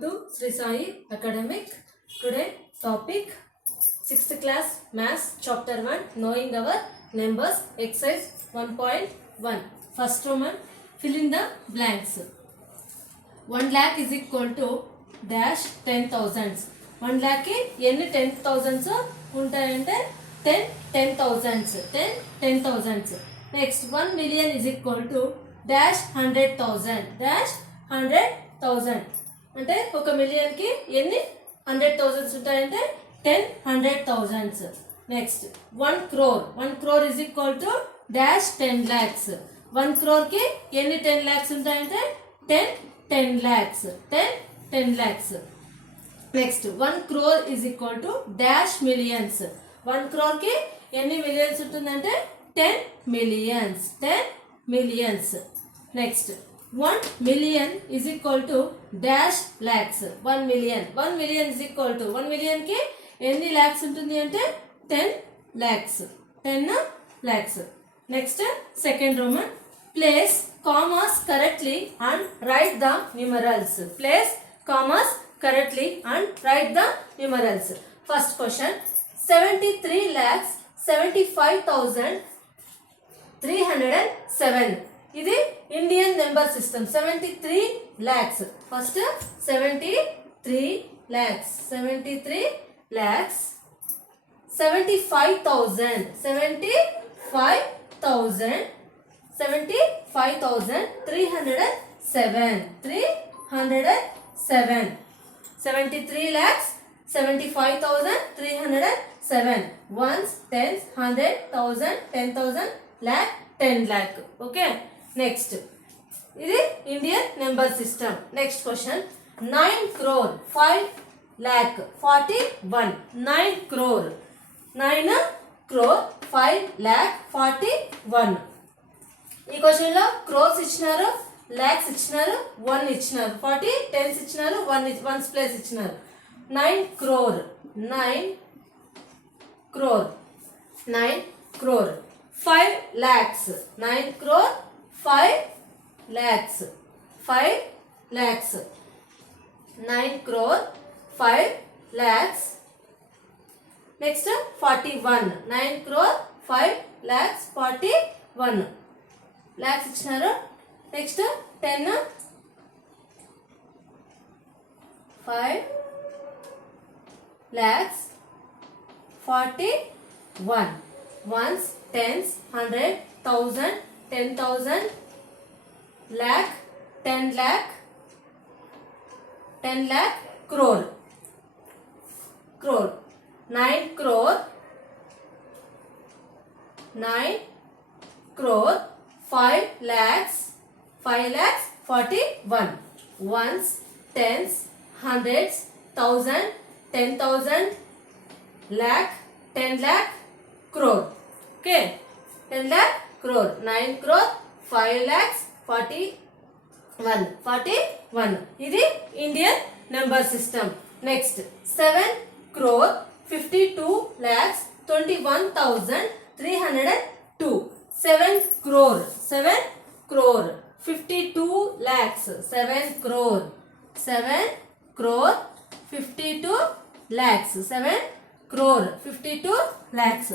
Welcome to Sri Sai Academic. Today topic 6th class Maths Chapter 1 Knowing Our Numbers Exercise 1.1. First Roman, fill in the blanks. 1 lakh is equal to dash 10,000. 1 lakh ki enni 10,000s untayante 10,000s. Next 1 million is equal to dash 100,000 dash 100,000 అంటే ఒక మిలియన్ కి ఎన్ని 100,000s ఉంటాయంటే 100,000s. Next 1 crore is equal to dash 10 lakhs. 1 crore కి ఎన్ని 10 lakhs ఉంటాయంటే 10 lakhs. Next 1 crore is equal to dash millions. 1 crore కి ఎన్ని మిలియన్స్ ఉంటుందంటే 10 millions. Next 1 million is equal to dash lakhs. 1 million is equal to 1 million కి ఎన్ని lakhs ఉంటుంది అంటే 10 lakhs. Next second Roman, place commas correctly and right the numerals. Place commas correctly and right the numerals. First question 73,75,307. ఇది Indian number system. 73 lakhs. First 73 lakhs 75,000 307. 73 lakhs 75,307. Ones, tens, 100, 1000, 10,000, lakh, 10 lakh. Okay. Next ఇది Indian number system. Next question 9 crore 5 lakh 41. 9 crore 5 lakh 41. ఈ క్వశ్చన్ లో క్రోర్స్ ఇచ్చినారు, లాక్స్ ఇచ్చినారు, 1 ఇచ్చినారు, 40 టెన్స్ ఇచ్చినారు, 1 ప్లేస్ ఇచ్చినారు. 9 crore 5 lakhs 9 crore 5 lakhs 9 crore 5 lakhs. Next 41. 9 crore 5 lakhs 41 lakhs ఇచ్చినారు. నెక్స్ట్ 10 5 lakhs 41. Ones, tens, 100, 1000, 10,000, lakh, 10 lakh, 10 lakh, crore. 9 crore 5 lakhs 41. Ones, tens, hundreds, 1000, 10,000, lakh, 10 lakh, crore. Okay, 10 lakh crore. 9 crore 5 lakhs 41. ఇది ఇండియన్ నెంబర్ సిస్టమ్. నెక్స్ట్ 7 crore 52 lakhs 21,302. 7 crore 52 lakhs 7 crore 52 lakhs 7 crore 52 lakhs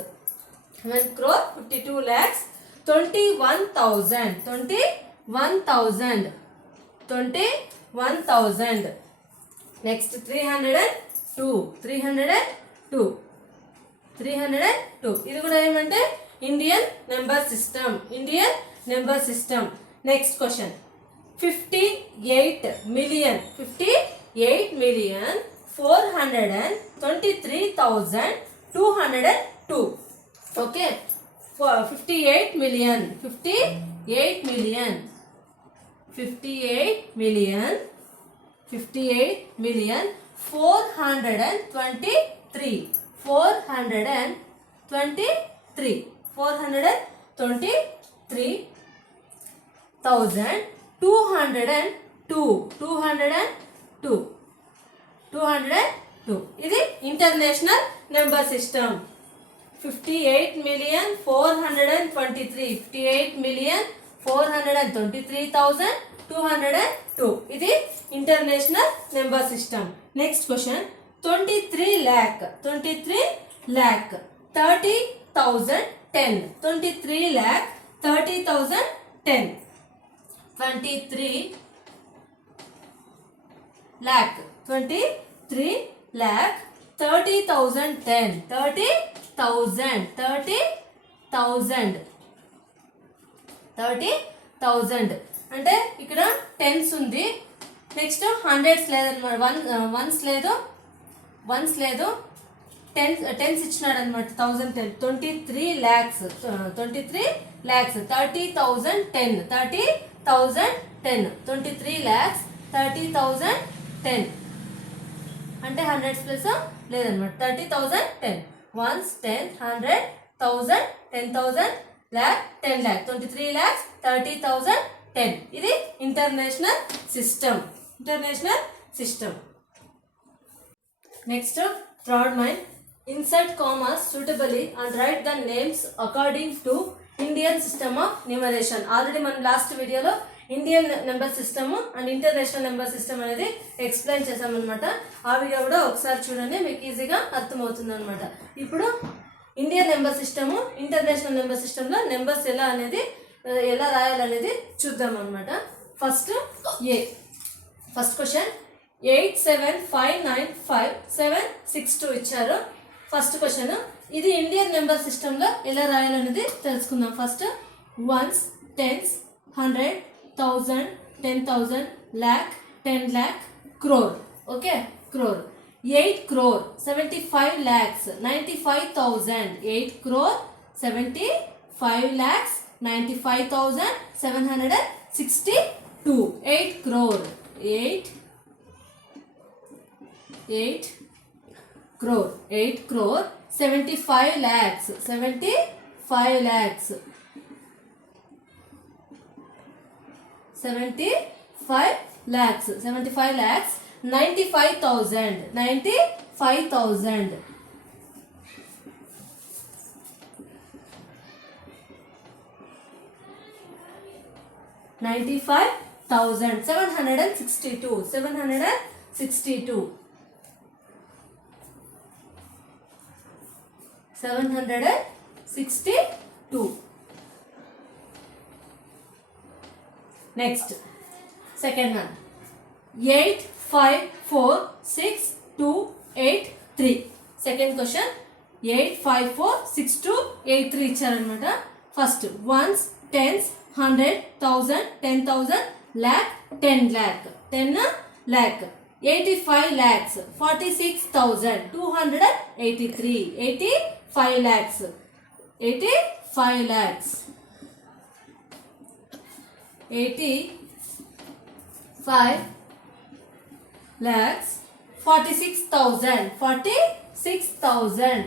7 crore 52 lakhs 21,000. Next 302. ఇది కూడా ఏమంటే Indian number system. Next question 58,423,202. ఓకే, 58 million 423,202. ఇది ఇంటర్నేషనల్ నెంబర్ సిస్టమ్. 58,423,423,202. 202. ఇది international number system. Next question 23 lakh 30,010. 23 lakh 30,010. 23 lakh 30,010. 30,000 అంటే ఇక్కడ టెన్స్ ఉంది. Next hundreds లేదన్నమాట, వన్స్ లేదు టెన్స్ ఇచ్చినాడు అనమాట. 1010 23 lakhs 30,010 23 lakhs 30,010 అంటే హండ్రెడ్స్ ప్లస్ లేదనమాట. 30,010 వన్స్ 10 100 1000 10,000 lakh 10 lakh 23 lakhs 30,010. ఇది international system. Next third mine insert commas suitably and write the names according to Indian system of numeration. Already మనం లాస్ట్ వీడియోలో Indian number system and international number system అనేది explain చేసామన్నమాట. ఆ వీడియో కూడా ఒకసారి చూడండి, మీకు ఈజీగా అర్థమవుతుంది అనమాట. ఇప్పుడు Indian number system international number సిస్టంలో నెంబర్స్ ఎలా రాయాలనేది చూద్దాం అనమాట. ఫస్ట్ క్వశ్చన్ 87595762 ఇచ్చారు. ఫస్ట్ క్వశ్చన్ ఇది ఇండియన్ నెంబర్ సిస్టంలో ఎలా రాయాలనేది తెలుసుకుందాం. First ones, tens, 100, 1000, 10,000, lakh, 10 lakh, crore. Okay, crore. 8 crore 75 lakhs 95,000. 8 crore 75 lakhs 95,762. 8 crore 8 crore 75 lakhs 75 lakhs 75 lakhs 75 lakhs 95,000 95,000 95,000 762 762 762. Next, second one 8546283. Second question 8546283 ఇచ్చారనమాట. ఫస్ట్ వన్స్, టెన్స్, 100, 1000, 10,000, lakh, 10 lakh 10 lakh 85 lakhs 46,283. 85 lakhs 85 lakhs 85 lakhs 46,000 46,000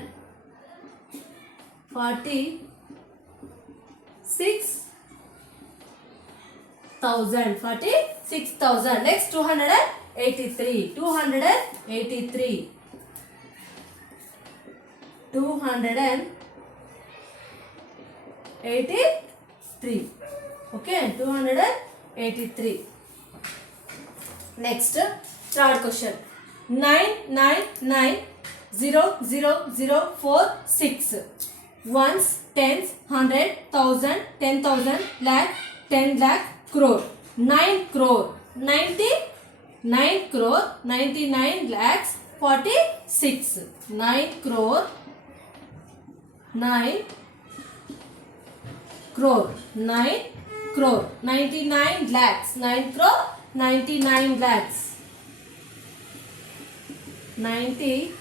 46,000 46,000. Next 283 283 283. Okay, 283. Next, third question 9990046. Ones, tens, 100, 1000, 10,000, lakh, 10 lakh, crore. 9 crore 99 crore 99 lakhs 46. 9 crore 9 crore 9 crore 99 lakhs 9 crore 99 lakhs 99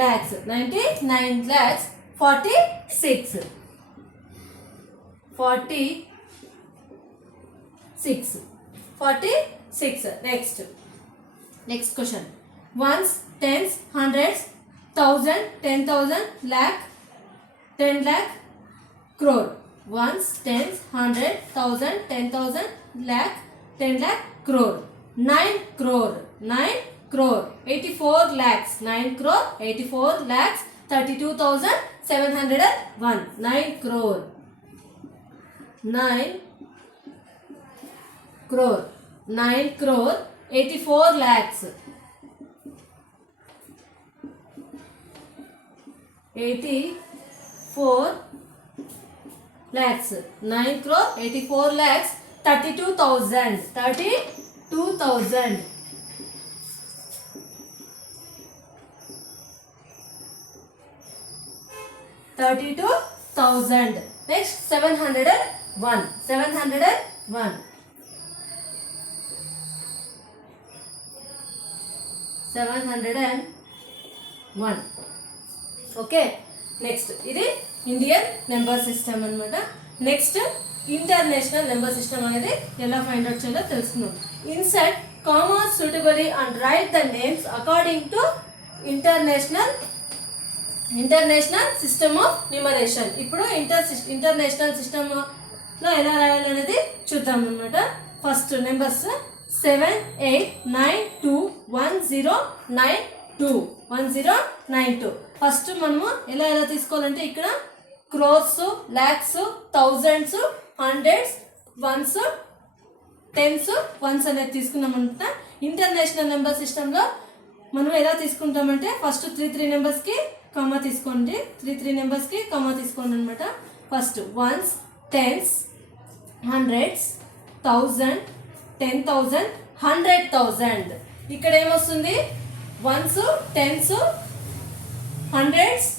lakhs 99 lakhs 46 46. Next question ones, tens, hundreds, 1000, 10,000, lakh, 10 lakh, crore. Ones, tens, 100, 1000, 10,000, lakh, 10 lakh, crore. 9 crore 84 lakhs 9 crore 84 lakhs 32,701. 9 crore 9 crore 9 crore 84 lakhs 84 lakhs 9 crore 84 lakhs 32,000 32,000. Next 701 okay. Next ఇది Indian number system అనమాట. Next international number system అనేది ఎలా find out చేయాలో తెలుసుకుందాం. Insert comma suitably and right the names according to international system of numeration. ఇప్పుడు ఇంటర్నేషనల్ సిస్టమ్లో ఎలా రాయాలి అనేది చూద్దాం అనమాట. ఫస్ట్ నెంబర్స్ 78921092 ఫస్ట్ మనము ఎలా తీసుకోవాలంటే ఇక్కడ crores, lakhs, thousands, hundreds, ones, tens, ones అనేది తీసుకున్నాం అనమాట. ఇంటర్నేషనల్ నెంబర్ సిస్టంలో మనం ఎలా తీసుకుంటామంటే ఫస్ట్ 3 నెంబర్స్కి కమా తీసుకోండి. 3 నెంబర్స్కి కమా తీసుకోండి అనమాట. First ones, tens, hundreds, 1000, 10,000, 100,000. ఇక్కడ ఏమొస్తుంది? వన్స్, టెన్స్, హండ్రెడ్స్,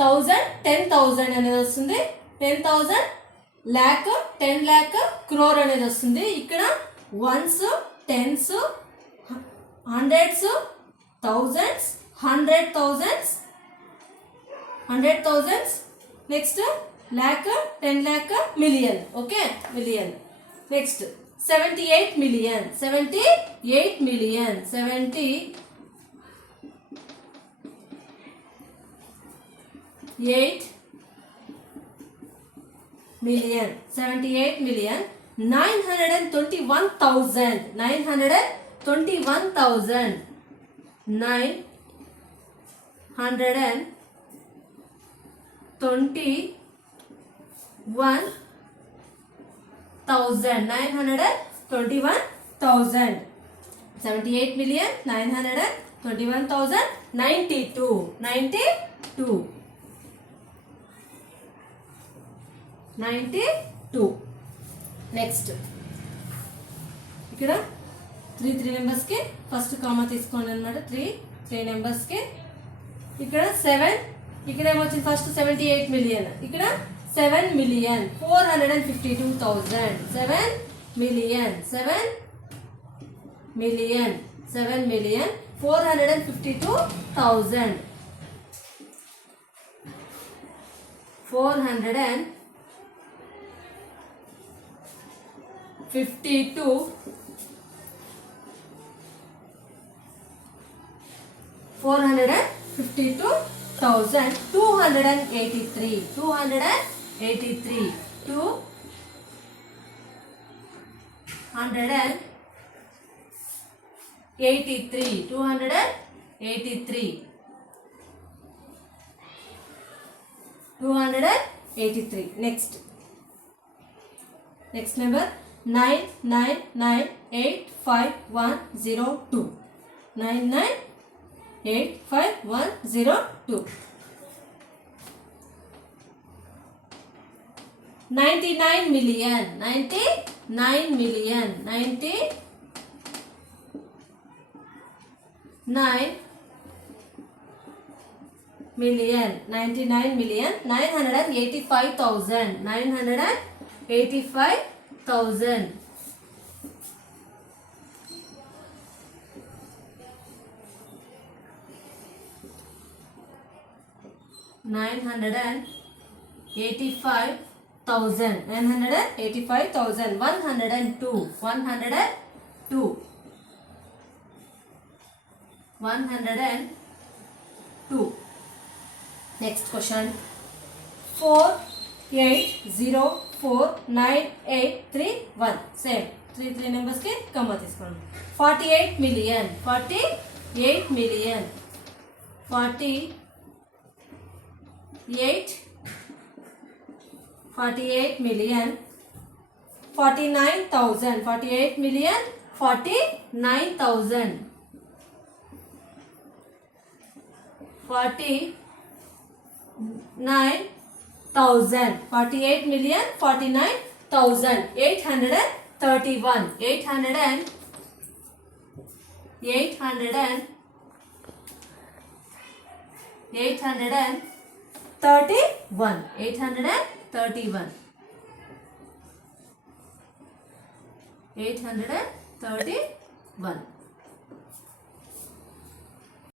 1000, 10,000 అనేది వస్తుంది. 10,000 ల్యాక్, 10 lakh క్రోర్ అనేది వస్తుంది. ఇక్కడ ones, tens, hundreds, thousands, 100,000s, next lakh, 10 lakh, million. Okay, million. Next 78 million 78 million 78 million 921,000 921,000 78 million 921,000 92 నెక్స్ట్ ఇక్కడ 3 నెంబర్స్కి ఫస్ట్ కామా తీసుకోండి అనమాట. 3 నెంబర్స్కి ఇక్కడ 7, ఇక్కడ ఏమొచ్చింది? ఫస్ట్ 78 million, ఇక్కడ 7,452,000 7,452,000 283 283 నెక్స్ట్ నెంబర్ 9998510 9985102 99 million 99 million 99 million 99 million 985,000 985,000 985,000 102 102 Next question 48049831 same 3 numbers के कम తీసుకోండి 48 million 48 million 48 million 49,000. 48,049,000. 49,000. 48,049,000. 831. 831. 831.